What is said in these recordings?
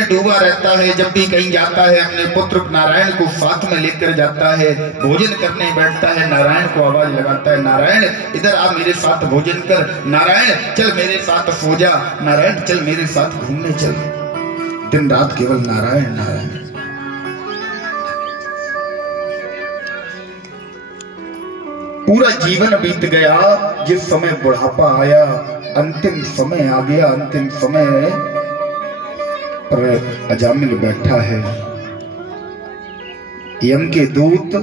में डूबा रहता है। जब भी कहीं जाता है अपने पुत्र नारायण को साथ में लेकर जाता है, भोजन करने बैठता है, नारायण को आवाज लगाता है, नारायण इधर आ मेरे साथ भोजन कर, नारायण चल मेरे साथ सो जा, नारायण चल मेरे साथ घूमने चल। दिन रात केवल नारायण नारायण। पूरा जीवन बीत गया, जिस समय बुढ़ापा आया, अंतिम समय आ गया। अंतिम समय पर अजामिल बैठा है। यम के दूत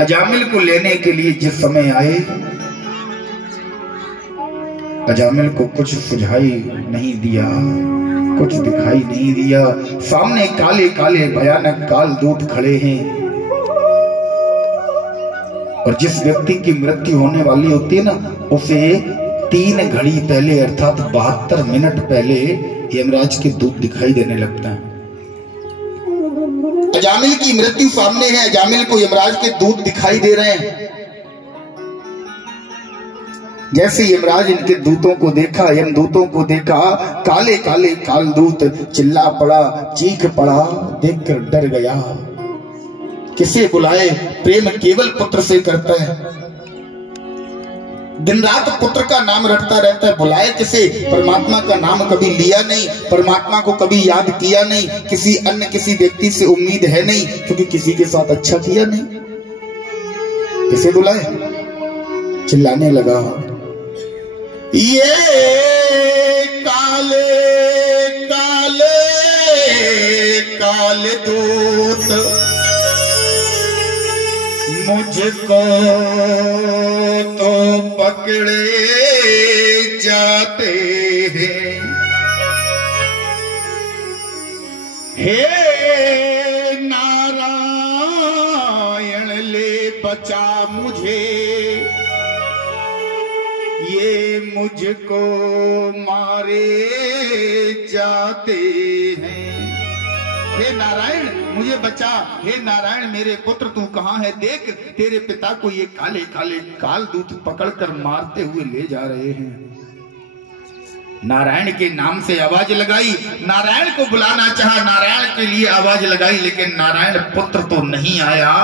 अजामिल को लेने के लिए जिस समय आए, अजामिल को कुछ सुझाई नहीं दिया, कुछ दिखाई नहीं दिया। सामने काले काले भयानक काल दूत खड़े हैं। और जिस व्यक्ति की मृत्यु होने वाली होती है ना, उसे 3 घड़ी पहले अर्थात 72 मिनट पहले यमराज के दूत दिखाई देने लगता है। अजामिल की मृत्यु सामने है, अजामिल को यमराज के दूत दिखाई दे रहे हैं। जैसे यमराज इनके दूतों को देखा, यमदूतों को देखा, काले काले काल दूत, चिल्ला पड़ा, चीख पड़ा, देखकर डर गया। किसे बुलाए? प्रेम केवल पुत्र से करता है। दिन रात पुत्र का नाम रटता रहता है, बुलाए किसे? परमात्मा का नाम कभी लिया नहीं, परमात्मा को कभी याद किया नहीं, किसी अन्य किसी व्यक्ति से उम्मीद है नहीं, क्योंकि किसी के साथ अच्छा किया नहीं। किसे बुलाए? चिल्लाने लगा, ये काले काले काले दूत मुझको तो पकड़े जाते हैं। हे नारायण ले बचा मुझे, ये मुझको मारे जाते हैं। हे नारायण मुझे बचा, हे नारायण मेरे पुत्र तू कहां है? देख तेरे पिता को ये काले काले काल दूत पकड़कर मारते हुए ले जा रहे हैं। नारायण के नाम से आवाज लगाई, नारायण को बुलाना चाहा, नारायण के लिए आवाज लगाई, लेकिन नारायण पुत्र तो नहीं आया।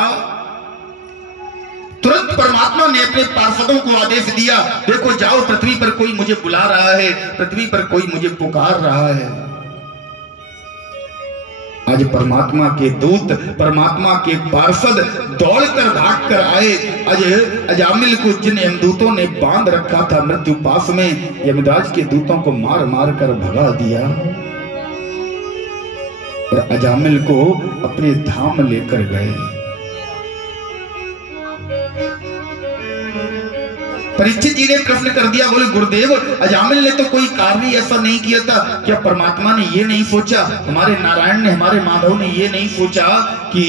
तुरंत परमात्मा ने अपने पार्षदों को आदेश दिया, देखो जाओ पृथ्वी पर कोई मुझे बुला रहा है, पृथ्वी पर कोई मुझे पुकार रहा है। आज परमात्मा के दूत, परमात्मा के पार्षद दौड़कर भागकर आए। आज अजामिल को जिन यमदूतों ने बांध रखा था मृत्यु पास में, यमराज के दूतों को मार मार कर भगा दिया और अजामिल को अपने धाम लेकर गए। परीक्षित जी ने प्रश्न कर दिया, बोले गुरुदेव अजामिल ने तो कोई कार्य ऐसा नहीं किया था, क्या परमात्मा ने ये नहीं सोचा, हमारे नारायण ने, हमारे माधव ने ये नहीं सोचा कि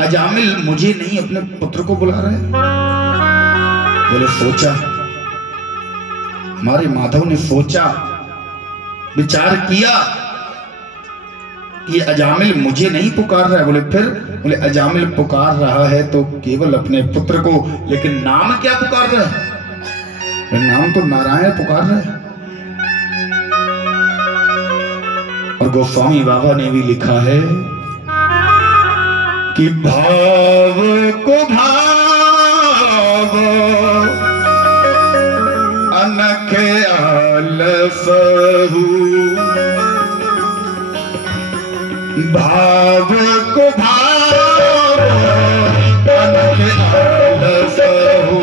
अजामिल मुझे नहीं अपने पुत्र को बुला रहा है? बोले सोचा, हमारे माधव ने सोचा, विचार किया, ये अजामिल मुझे नहीं पुकार रहा है। बोले फिर? बोले अजामिल पुकार रहा है तो केवल अपने पुत्र को, लेकिन नाम क्या पुकार रहा है? नाम तो नारायण पुकार रहे हैं। और गोस्वामी बाबा ने भी लिखा है कि भाव को भाव अनख आलसहु, भाव को भाव अनख आलसहु,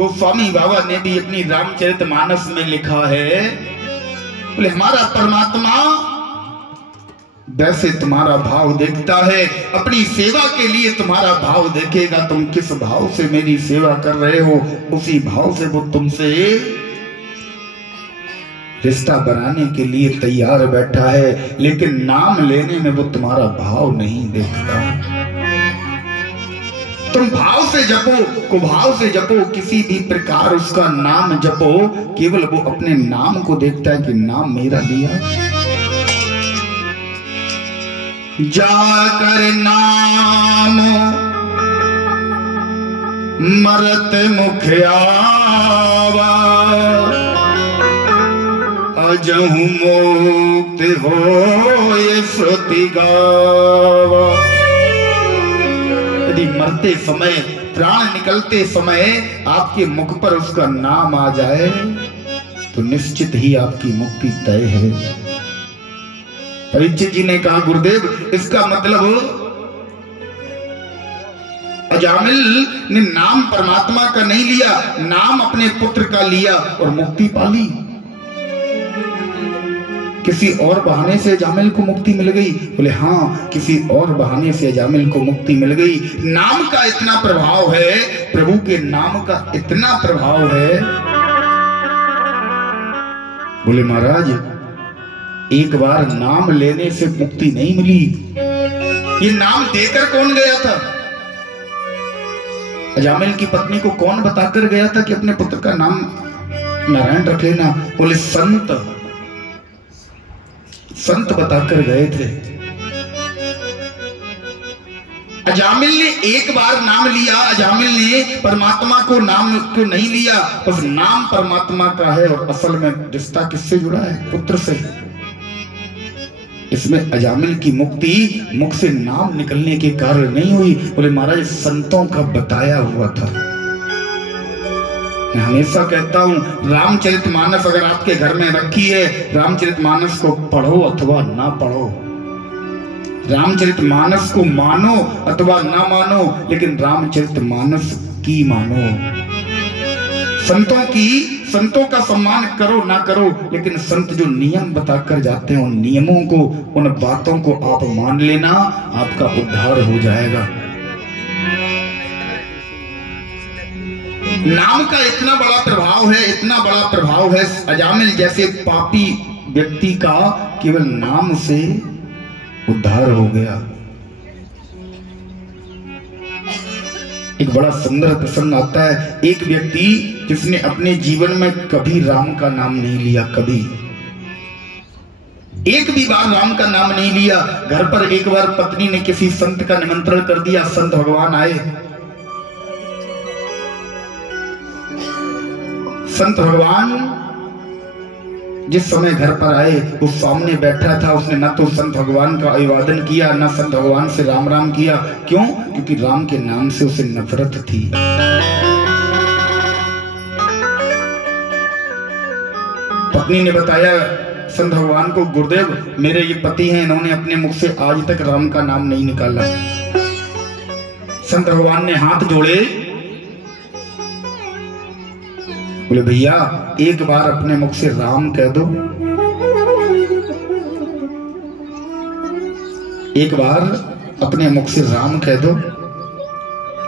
गोस्वामी बाबा ने भी अपनी रामचरितमानस में लिखा है, बोले हमारा परमात्मा वैसे तुम्हारा भाव देखता है, अपनी सेवा के लिए तुम्हारा भाव देखेगा। तुम किस भाव से मेरी सेवा कर रहे हो, उसी भाव से वो तुमसे रिश्ता बनाने के लिए तैयार बैठा है, लेकिन नाम लेने में वो तुम्हारा भाव नहीं देखता। तुम भाव से जपो, कुभाव से जपो, किसी भी प्रकार उसका नाम जपो, केवल वो अपने नाम को देखता है कि नाम मेरा लिया। जाकर नाम मरत मुख आवा, अजहु मुक्त हो ये श्रुति गावा। यदि मरते समय, प्राण निकलते समय आपके मुख पर उसका नाम आ जाए तो निश्चित ही आपकी मुक्ति तय है। परीक्षित जी ने कहा, गुरुदेव इसका मतलब अजामिल ने नाम परमात्मा का नहीं लिया, नाम अपने पुत्र का लिया और मुक्ति पाली। किसी और बहाने से अजामिल को मुक्ति मिल गई? बोले हाँ, किसी और बहाने से अजामिल को मुक्ति मिल गई। नाम का इतना प्रभाव है, प्रभु के नाम का इतना प्रभाव है। बोले महाराज एक बार नाम लेने से मुक्ति नहीं मिली, ये नाम देकर कौन गया था? अजामिल की पत्नी को कौन बताकर गया था कि अपने पुत्र का नाम नारायण रख लेना? बोले संत बताकर गए थे। अजामिल ने एक बार नाम लिया, अजामिल ने परमात्मा को नाम क्यों नहीं लिया? बस नाम परमात्मा का है और असल में रिश्ता किससे जुड़ा है? पुत्र से। इसमें अजामिल की मुक्ति मुख से नाम निकलने के कारण नहीं हुई। बोले महाराज संतों का बताया हुआ था। मैं हमेशा कहता हूं, रामचरितमानस अगर आपके घर में रखी है, रामचरितमानस को पढ़ो अथवा ना पढ़ो, रामचरितमानस को मानो अथवा ना मानो, लेकिन रामचरितमानस की मानो। संतों का सम्मान करो ना करो, लेकिन संत जो नियम बताकर जाते हैं उन नियमों को, उन बातों को आप मान लेना, आपका उद्धार हो जाएगा। नाम का इतना बड़ा प्रभाव है, इतना बड़ा प्रभाव है। अजामिल जैसे पापी व्यक्ति का केवल नाम से उद्धार हो गया। एक बड़ा सुंदर प्रसंग आता है। एक व्यक्ति जिसने अपने जीवन में कभी राम का नाम नहीं लिया, कभी एक भी बार राम का नाम नहीं लिया। घर पर एक बार पत्नी ने किसी संत का निमंत्रण कर दिया, संत भगवान आए। संत भगवान जिस समय घर पर आए, उस सामने बैठा था, उसने ना तो संत भगवान का अभिवादन किया, ना संत भगवान से राम राम किया। क्यों? क्योंकि राम के नाम से उसे नफरत थी। पत्नी ने बताया संत भगवान को, गुरुदेव मेरे ये पति हैं, इन्होंने अपने मुख से आज तक राम का नाम नहीं निकाला। संत भगवान ने हाथ जोड़े, बोले भैया एक बार अपने मुख से राम कह दो, एक बार अपने मुख से राम कह दो।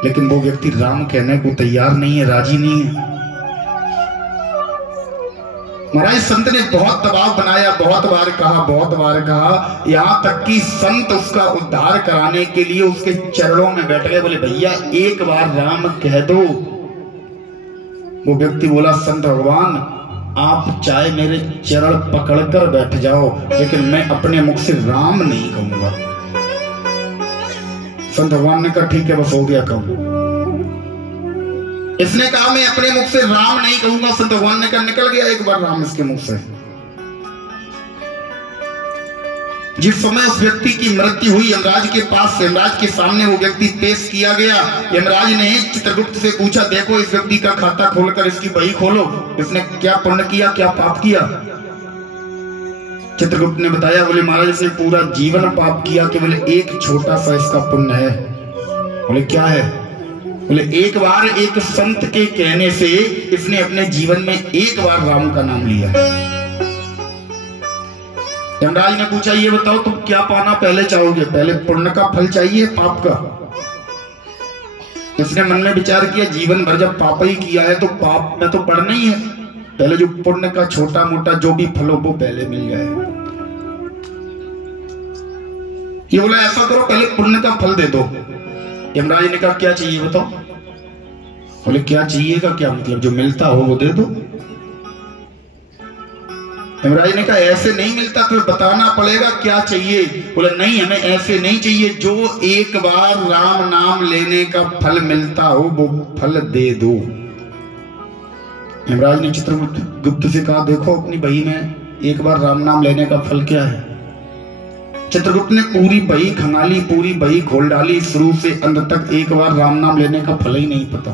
लेकिन वो व्यक्ति राम कहने को तैयार नहीं है, राजी नहीं है। महाराज संत ने बहुत दबाव बनाया, बहुत बार कहा, यहां तक कि संत उसका उद्धार कराने के लिए उसके चरणों में बैठ गए। बोले भैया एक बार राम कह दो। वो व्यक्ति बोला, संत भगवान आप चाहे मेरे चरण पकड़कर बैठ जाओ, लेकिन मैं अपने मुख से राम नहीं कहूंगा। संत भगवान ने कहा ठीक है, बस हो गया, कहूं। इसने कहा मैं अपने मुख से राम नहीं कहूंगा। संत भगवान ने कहा निकल गया एक बार राम इसके मुख से। जिस समय उस व्यक्ति की मृत्यु हुई, यमराज के पास, यमराज के सामने वो व्यक्ति पेश किया गया। यमराज ने चित्रगुप्त से पूछा, देखो इस व्यक्ति का खाता खोलकर इसकी बही खोलो, इसने क्या पुण्य किया, क्या पाप किया? चित्रगुप्त ने बताया, बोले महाराज इसने पूरा जीवन पाप किया, केवल एक छोटा सा इसका पुण्य है। बोले क्या है? बोले एक बार एक संत के कहने से इसने अपने जीवन में एक बार राम का नाम लिया। यमराज ने पूछा ये बताओ तुम क्या पाना पहले चाहोगे, पहले पुण्य का फल चाहिए पाप का? इसने मन में विचार किया जीवन भर जब पाप ही किया है तो पाप में तो पड़ना ही है, पहले जो पुण्य का छोटा मोटा जो भी फल हो वो पहले मिल जाए। ये बोला ऐसा करो पहले पुण्य का फल दे दो। यमराज ने कहा क्या चाहिए बताओ? बोले क्या चाहिए का क्या मतलब, जो मिलता हो वो दे दो। यमराज ने कहा ऐसे नहीं मिलता, तुम्हें बताना पड़ेगा क्या चाहिए। बोले नहीं हमें ऐसे नहीं चाहिए, जो एक बार राम नाम लेने का फल मिलता हो वो फल दे दो। यमराज ने चित्रगुप्त से कहा देखो अपनी बही में एक बार राम नाम लेने का फल क्या है। चित्रगुप्त ने पूरी बही खंगाली, पूरी बही खोल डाली, शुरू से अंत तक एक बार राम नाम लेने का फल ही नहीं पता।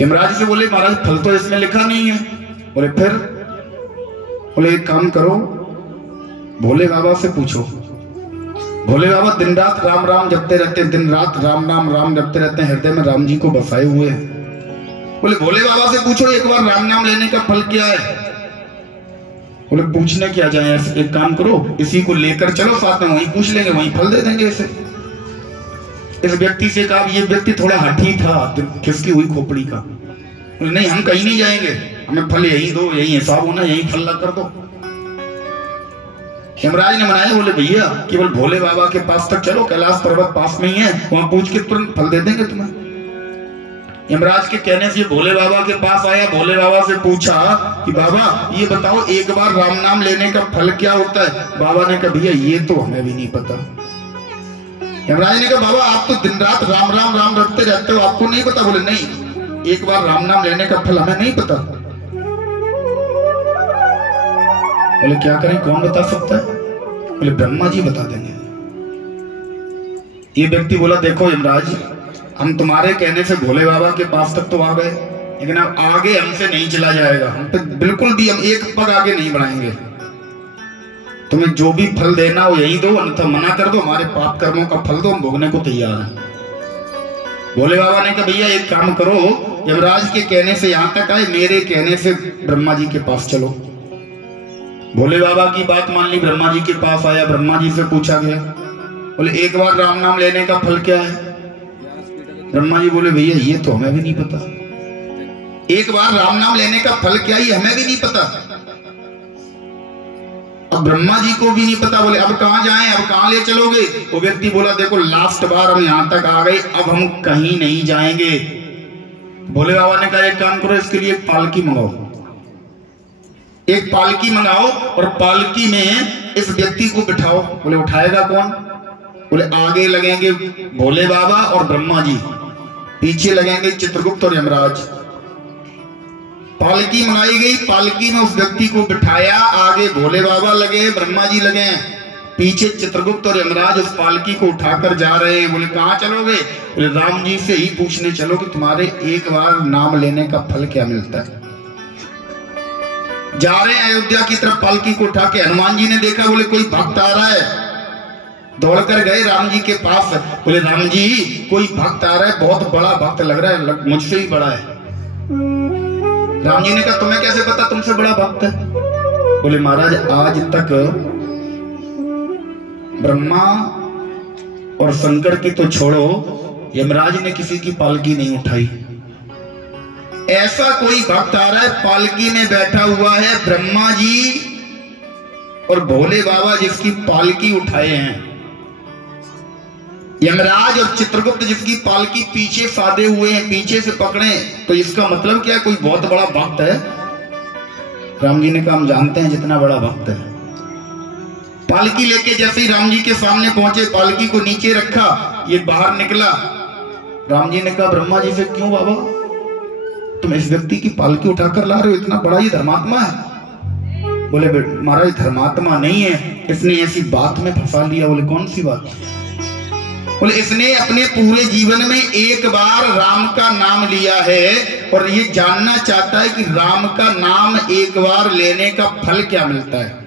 यमराज से बोले महाराज फल तो इसमें लिखा नहीं है। बोले फिर? बोले एक काम करो भोले बाबा से पूछो। भोले बाबा दिन रात राम राम जपते रहते हैं, दिन रात राम नाम राम जपते रहते हैं, हृदय में राम जी को बसाए हुए हैं। बोले भोले बाबा से पूछो एक बार राम नाम लेने का फल क्या है। बोले पूछने क्या जाए, एक काम करो इसी को लेकर चलो साथ में, वहीं पूछ लेंगे वहीं फल दे देंगे इसे। इस व्यक्ति से कहा ये व्यक्ति थोड़ा हठी था, खिसकी हुई खोपड़ी का। बोले नहीं हम कहीं नहीं जाएंगे, हमें फल यही दो, यही हिसाब होना, यही फल लग कर दो। यमराज ने मनाया, बोले भैया केवल भोले बाबा के पास तक चलो, कैलाश पर्वत पास में ही है, वहां पूछ के तुरंत फल दे देंगे तुम्हें। यमराज के कहने से भोले बाबा के पास आया, भोले बाबा से पूछा कि बाबा ये बताओ एक बार राम नाम लेने का फल क्या होता है। बाबा ने कहा भैया ये तो हमें भी नहीं पता। यमराज ने कहा बाबा आप तो दिन रात राम राम राम रटते रहते हो, आपको नहीं पता? बोले नहीं एक बार राम नाम लेने का फल हमें नहीं पता। बोले क्या करें, कौन बता सकता है? बोले ब्रह्मा जी बता देंगे। ये व्यक्ति बोला देखो यमराज हम तुम्हारे कहने से भोले बाबा के पास तक तो आ गए, लेकिन अब आगे हमसे नहीं चला जाएगा, हम तो बिल्कुल भी हम एक पग आगे नहीं बढ़ाएंगे। तुम्हें जो भी फल देना हो यही दो, अन्यथा मना कर दो, हमारे पाप कर्मों का फल दो, हम भोगने को तैयार हैं। भोले बाबा ने कहा भैया एक काम करो, यमराज के कहने से यहां तक आए, मेरे कहने से ब्रह्मा जी के पास चलो। भोले बाबा की बात मान ली, ब्रह्मा जी के पास आया, ब्रह्मा जी से पूछा गया। बोले एक बार राम नाम लेने का फल क्या है। ब्रह्मा जी बोले भैया ये तो हमें भी नहीं पता, एक बार राम नाम लेने का फल क्या ही हमें भी नहीं पता। अब ब्रह्मा जी को भी नहीं पता। बोले अब कहां जाएं, अब कहां ले चलोगे? वो व्यक्ति बोला देखो लास्ट बार हम यहां तक आ गए, अब हम कहीं नहीं जाएंगे। भोले बाबा ने कहा एक काम करो इसके लिए एक पालकी मंगाओ, एक पालकी मंगाओ और पालकी में इस व्यक्ति को बिठाओ। बोले उठाएगा कौन? बोले आगे लगेंगे भोले बाबा और ब्रह्मा जी, पीछे लगेंगे चित्रगुप्त और यमराज। पालकी मंगाई गई, पालकी में उस व्यक्ति को बिठाया, आगे भोले बाबा लगे, ब्रह्मा जी लगे, पीछे चित्रगुप्त और यमराज उस पालकी को उठाकर जा रहे हैं। बोले कहां चलोगे? बोले राम जी से ही पूछने चलो कि तुम्हारे एक बार नाम लेने का फल क्या मिलता है। जा रहे हैं अयोध्या की तरफ, पालकी को उठा के हनुमान जी ने देखा, बोले कोई भक्त आ रहा है, दौड़कर गए राम जी के पास। बोले राम जी कोई भक्त आ रहा है, बहुत बड़ा भक्त लग रहा है, मुझसे ही बड़ा है। राम जी ने कहा तुम्हें कैसे पता तुमसे बड़ा भक्त है? बोले महाराज आज तक ब्रह्मा और शंकर की तो छोड़ो, यमराज ने किसी की पालकी नहीं उठाई। ऐसा कोई भक्त आ रहा है, पालकी में बैठा हुआ है ब्रह्मा जी और भोले बाबा जिसकी पालकी उठाए हैं, यमराज और चित्रगुप्त जिसकी पालकी पीछे साधे हुए हैं, पीछे से पकड़े। तो इसका मतलब क्या है, कोई बहुत बड़ा भक्त है। राम जी ने कहा हम जानते हैं जितना बड़ा भक्त है। पालकी लेके जैसे ही राम जी के सामने पहुंचे, पालकी को नीचे रखा, ये बाहर निकला। राम जी ने कहा ब्रह्मा जी से क्यों बाबा तुम इस व्यक्ति की पालकी उठाकर ला रहे हो, इतना बड़ा ये धर्मात्मा है? बोले महाराज धर्मात्मा नहीं है, इसने ऐसी बात में फंसा लिया। बोले कौन सी बात? बोले इसने अपने पूरे जीवन में एक बार राम का नाम लिया है और ये जानना चाहता है कि राम का नाम एक बार लेने का फल क्या मिलता है।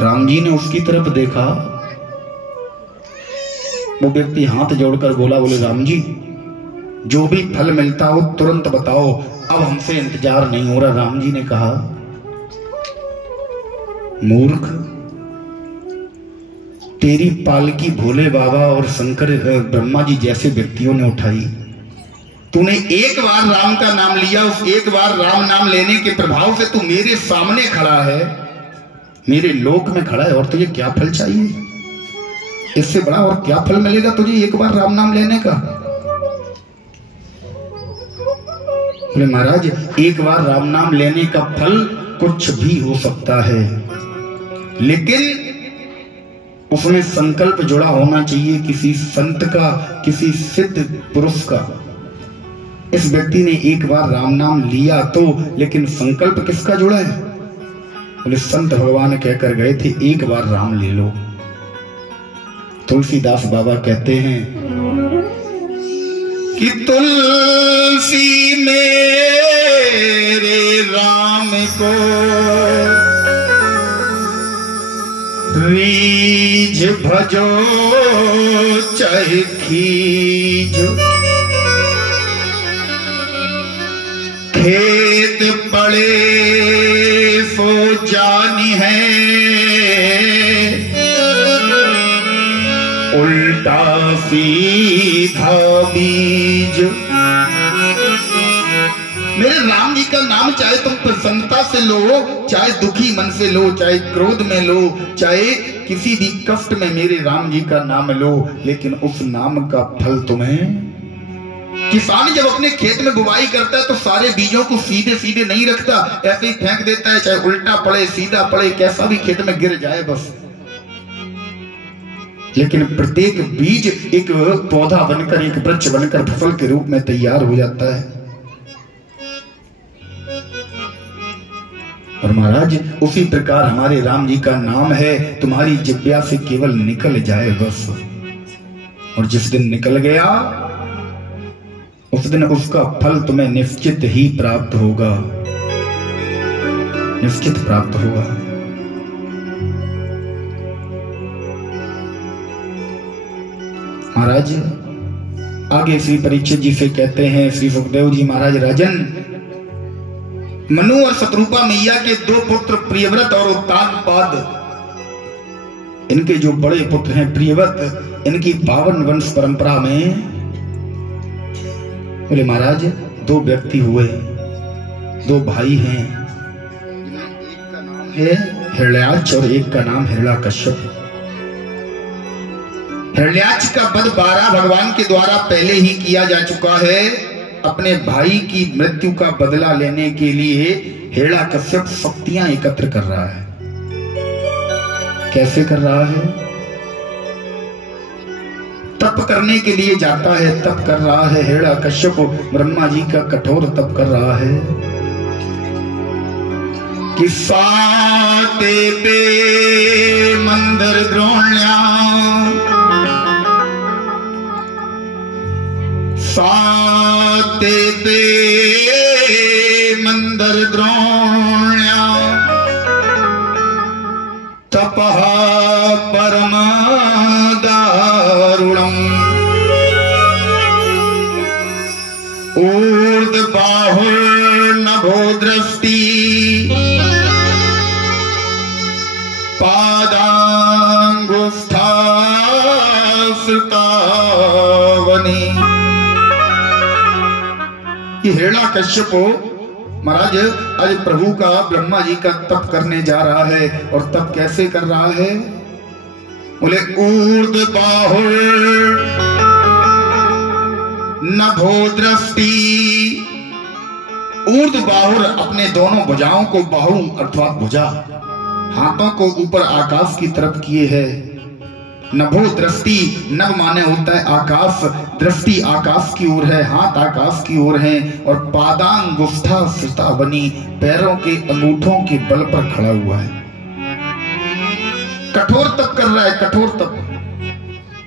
राम जी ने उसकी तरफ देखा, वो व्यक्ति हाथ जोड़कर बोला, बोले राम जी जो भी फल मिलता हो तुरंत बताओ, अब हमसे इंतजार नहीं हो रहा। राम जी ने कहा, मूर्ख, तेरी पालकी भोले बाबा और शंकर ब्रह्मा जी जैसे व्यक्तियों ने उठाई। तूने एक बार राम का नाम लिया, उस एक बार राम नाम लेने के प्रभाव से तू मेरे सामने खड़ा है, मेरे लोक में खड़ा है, और तुझे क्या फल चाहिए? इससे बड़ा और क्या फल मिलेगा तुझे एक बार राम नाम लेने का? बोले महाराज एक बार राम नाम लेने का फल कुछ भी हो सकता है, लेकिन उसमें संकल्प जुड़ा होना चाहिए किसी संत का, किसी सिद्ध पुरुष का। इस व्यक्ति ने एक बार राम नाम लिया तो, लेकिन संकल्प किसका जुड़ा है? बोले संत भगवान कहकर गए थे एक बार राम ले लो। तुलसीदास बाबा कहते हैं कि तुलसी मेरे राम को रीझ भजो चाहे खींचो, खेत पड़े सो जानी है, उल्टा सीधा बीज। मेरे राम जी का नाम चाहे तुम प्रसन्नता से लो, चाहे दुखी मन से लो, चाहे क्रोध में लो, चाहे किसी भी कष्ट में मेरे राम जी का नाम लो, लेकिन उस नाम का फल तुम्हें। किसान जब अपने खेत में बुवाई करता है तो सारे बीजों को सीधे सीधे नहीं रखता, ऐसे ही फेंक देता है, चाहे उल्टा पड़े सीधा पड़े कैसा भी खेत में गिर जाए बस। लेकिन प्रत्येक बीज एक पौधा बनकर, एक वृक्ष बनकर फसल के रूप में तैयार हो जाता है। और महाराज उसी प्रकार हमारे राम जी का नाम है, तुम्हारी जिह्वा से केवल निकल जाए बस, और जिस दिन निकल गया उस दिन उसका फल तुम्हें निश्चित ही प्राप्त होगा, निश्चित प्राप्त होगा। महाराज आगे श्री परीक्षित जी से कहते हैं, श्री सुखदेव जी महाराज, राजन मनु और शत्रुपा मैया के दो पुत्र प्रियव्रत और उत्तानपाद, इनके जो बड़े पुत्र हैं प्रियव्रत, इनकी पावन वंश परंपरा में बोले महाराज दो व्यक्ति हुए, दो भाई हैं, एक का नाम है हिरण्याक्ष और एक का नाम हिरण्याकश्यप। हिरण्याक्ष का वध 12 भगवान के द्वारा पहले ही किया जा चुका है। अपने भाई की मृत्यु का बदला लेने के लिए हिरण्याकश्यप शक्तियां एकत्र कर रहा है। कैसे कर रहा है? तप करने के लिए जाता है, तप कर रहा है। हिरण्याकश्यप ब्रह्मा जी का कठोर तप कर रहा है कि साते पे मंदिर द्रोण्या, साते पे मंदिर द्रोण्या, तपः परम दारुणम्, ऊर्ध्वबाहुर्नभो दृष्टि, पादांगुष्ठा श्रुतावनी। ये हिरण्याकश्यप महाराज आज प्रभु का, ब्रह्मा जी का तप करने जा रहा है। और तप कैसे कर रहा है? बोले ऊर्ध्वबाहुर नभो दृष्टि। ऊर्ध्वबाहुर अपने दोनों भुजाओं को, बाहु अर्थात भुजा, हाथों को ऊपर आकाश की तरफ किए है। नभो दृष्टि, नभ माने होता है आकाश, दृष्टि आकाश की ओर है, हाथ आकाश की ओर है। और पादांगुष्ठा श्रुता बनी, पैरों के अंगूठों के बल पर खड़ा हुआ है। कठोर तप कर रहा है, कठोर तप।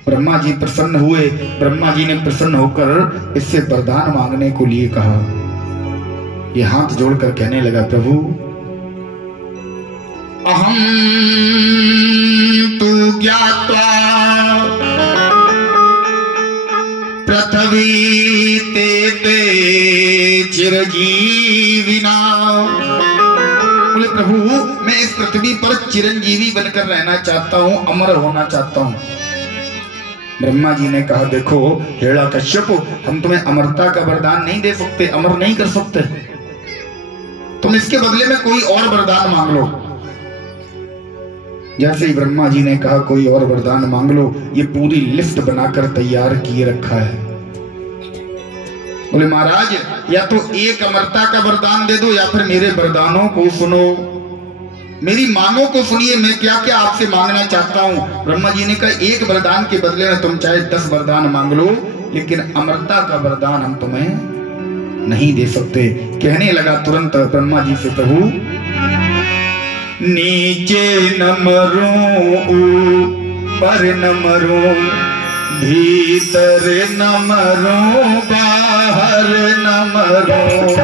ब्रह्मा जी प्रसन्न हुए। ब्रह्मा जी ने प्रसन्न होकर इससे वरदान मांगने को लिए कहा। ये हाथ जोड़कर कहने लगा, प्रभु अहम तु ज्ञात्वा पृथ्वी ते चिरंजीविना। बोले प्रभु मैं इस पृथ्वी पर चिरंजीवी बनकर रहना चाहता हूं, अमर होना चाहता हूं। ब्रह्मा जी ने कहा देखो हिरण्यकश्यप, हम तुम्हें अमरता का वरदान नहीं दे सकते, अमर नहीं कर सकते। तुम इसके बदले में कोई और वरदान मांग लो। जैसे ही ब्रह्मा जी ने कहा कोई और वरदान मांग लो, ये पूरी लिस्ट बनाकर तैयार किए रखा है। बोले महाराज या तो एक अमरता का वरदान दे दो या फिर मेरे वरदानों को सुनो, मेरी मांगों को सुनिए, मैं क्या क्या आपसे मांगना चाहता हूं। ब्रह्मा जी ने कहा एक वरदान के बदले में तुम चाहे 10 वरदान मांग लो, लेकिन अमरता का वरदान हम तुम्हें नहीं दे सकते। कहने लगा तुरंत ब्रह्मा जी से प्रभु, नीचे न मरूं ऊपर न मरूं, भीतर न मरूं बाहर न मरूं,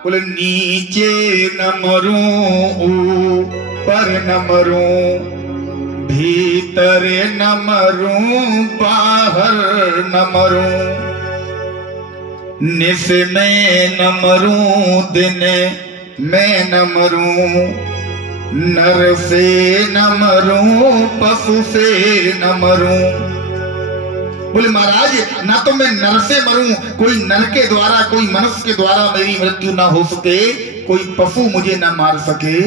बोले नीचे न मरूं ऊपर न मरूं, भीतर न मरूं बाहर न मरूं, निस में न मरूं दिन में न मरूं, नर से न मरूं पशु से न मरूं। बोले महाराज ना तो मैं नर से मरूं, कोई नर के द्वारा कोई मनुष्य के द्वारा मेरी मृत्यु ना हो सके, कोई पशु मुझे ना मार सके,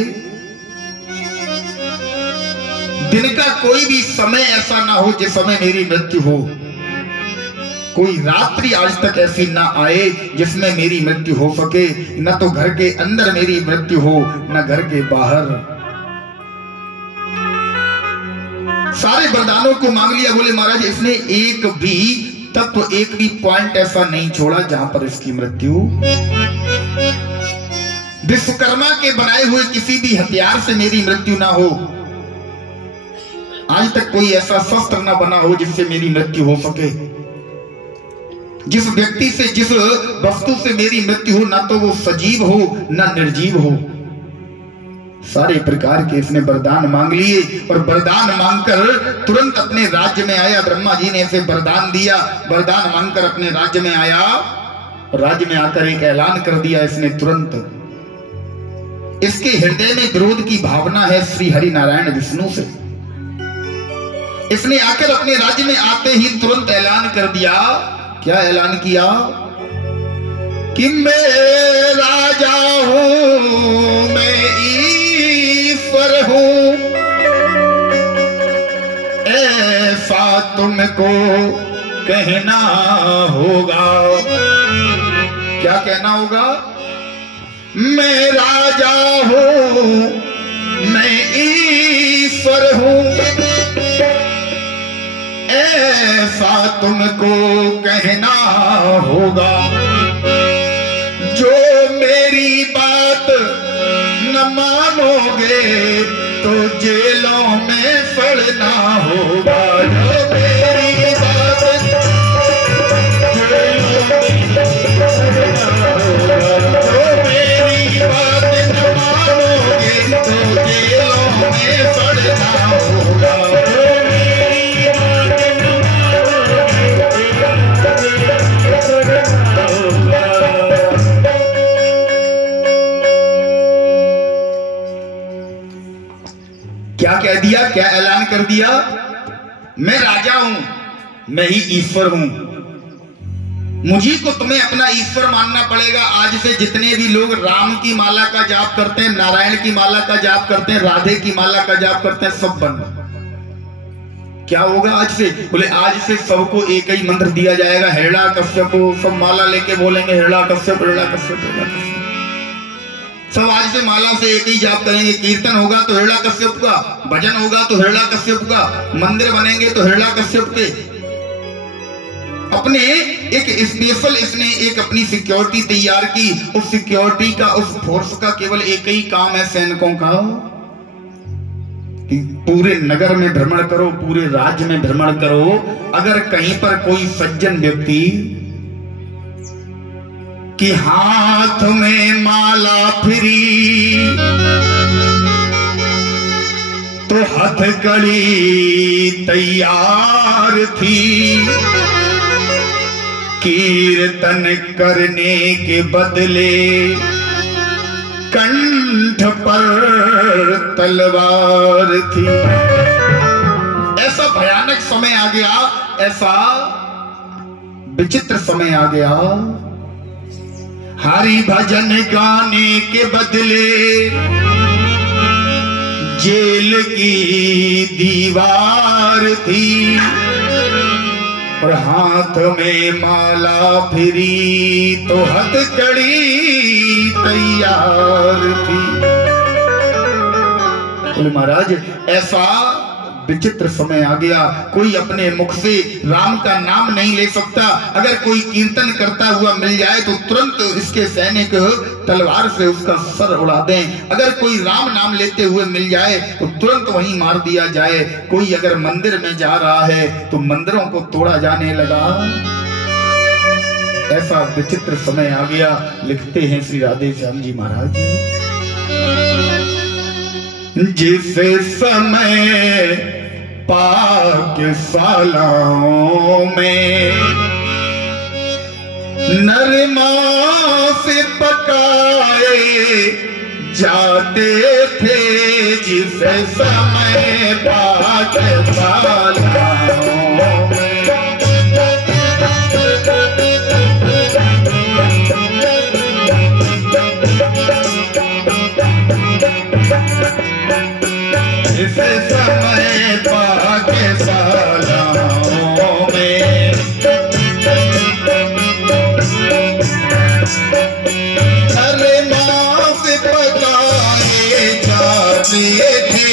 दिन का कोई भी समय ऐसा ना हो जिस समय मेरी मृत्यु हो, कोई रात्रि आज तक ऐसी ना आए जिसमें मेरी मृत्यु हो सके। न तो घर के अंदर मेरी मृत्यु हो न घर के बाहर। सारे वरदानों को मांग लिया। बोले महाराज इसने एक भी तत्व, एक भी पॉइंट ऐसा नहीं छोड़ा जहां पर इसकी मृत्यु। विश्वकर्मा के बनाए हुए किसी भी हथियार से मेरी मृत्यु ना हो, आज तक कोई ऐसा शस्त्र ना बना हो जिससे मेरी मृत्यु हो सके। जिस व्यक्ति से, जिस वस्तु से मेरी मृत्यु हो, ना तो वो सजीव हो ना निर्जीव हो। सारे प्रकार के इसने वरदान मांग लिए और वरदान मांगकर तुरंत अपने राज्य में आया। ब्रह्मा जी ने इसे वरदान दिया, वरदान मांगकर अपने राज्य में आया। राज्य में आकर एक ऐलान कर दिया इसने तुरंत। इसके हृदय में विरोध की भावना है श्री हरि नारायण विष्णु से। इसने आकर अपने राज्य में आते ही तुरंत ऐलान कर दिया। क्या ऐलान किया? कि मैं राजा हूं, मैं ईश्वर हूं, ऐसा तुमको कहना होगा। क्या कहना होगा? मैं राजा हूं, मैं ईश्वर हूं, ऐसा तुमको कहना होगा। जो मेरी बात न मानोगे तो जेलों में पड़ना होगा। जो मेरी बात जो मेरी बात न मानोगे तो जेलों में पड़ना होगा। क्या कह दिया? क्या ऐलान कर दिया? मैं राजा हूं, मैं ही ईश्वर हूं, मुझी को तुम्हें अपना ईश्वर मानना पड़ेगा। आज से जितने भी लोग राम की माला का जाप करते हैं, नारायण की माला का जाप करते हैं, राधे की माला का जाप करते हैं, सब बंद। क्या होगा आज से? बोले आज से सबको एक ही मंत्र दिया जाएगा, हिरण्या कश्यप। सब माला लेके बोलेंगे हिरण्या कश्यप, हिरण्या कश्यप, हिरण्या कश्यप। सब आज से माला से एक ही जाप करेंगे। कीर्तन होगा तो हिरण्या कश्यप का, भजन होगा तो हिरण्या कश्यप का, मंदिर बनेंगे तो हिरण्या कश्यप के। अपने एक स्पेशल इसने एक अपनी सिक्योरिटी तैयार की। उस सिक्योरिटी का, उस फोर्स का केवल एक ही काम है सैनिकों का, पूरे नगर में भ्रमण करो, पूरे राज्य में भ्रमण करो। अगर कहीं पर कोई सज्जन व्यक्ति कि हाथ में माला फिरी तो हथकड़ी तैयार थी, कीर्तन करने के बदले कंठ पर तलवार थी। ऐसा भयानक समय आ गया, ऐसा विचित्र समय आ गया। हरि भजन गाने के बदले जेल की दीवार थी, और हाथ में माला फिरी तो हथकड़ी तैयार थी। बोले महाराज ऐसा विचित्र समय आ गया, कोई अपने मुख से राम का नाम नहीं ले सकता। अगर कोई कीर्तन करता हुआ मिल जाए तो तुरंत इसके सैनिक तलवार से उसका सर उड़ा दें। अगर कोई राम नाम लेते हुए मिल जाए तो तुरंत वहीं मार दिया जाए। कोई अगर मंदिर में जा रहा है तो मंदिरों को तोड़ा जाने लगा। ऐसा विचित्र समय आ गया। लिखते हैं श्री राधे श्याम जी महाराज, जिस समय पाकशालाओं में नरमांस पकाए जाते थे, जिस समय पाकशालाओं में इस समय पाकशालाओं में नरमांस पकाए जाते थे,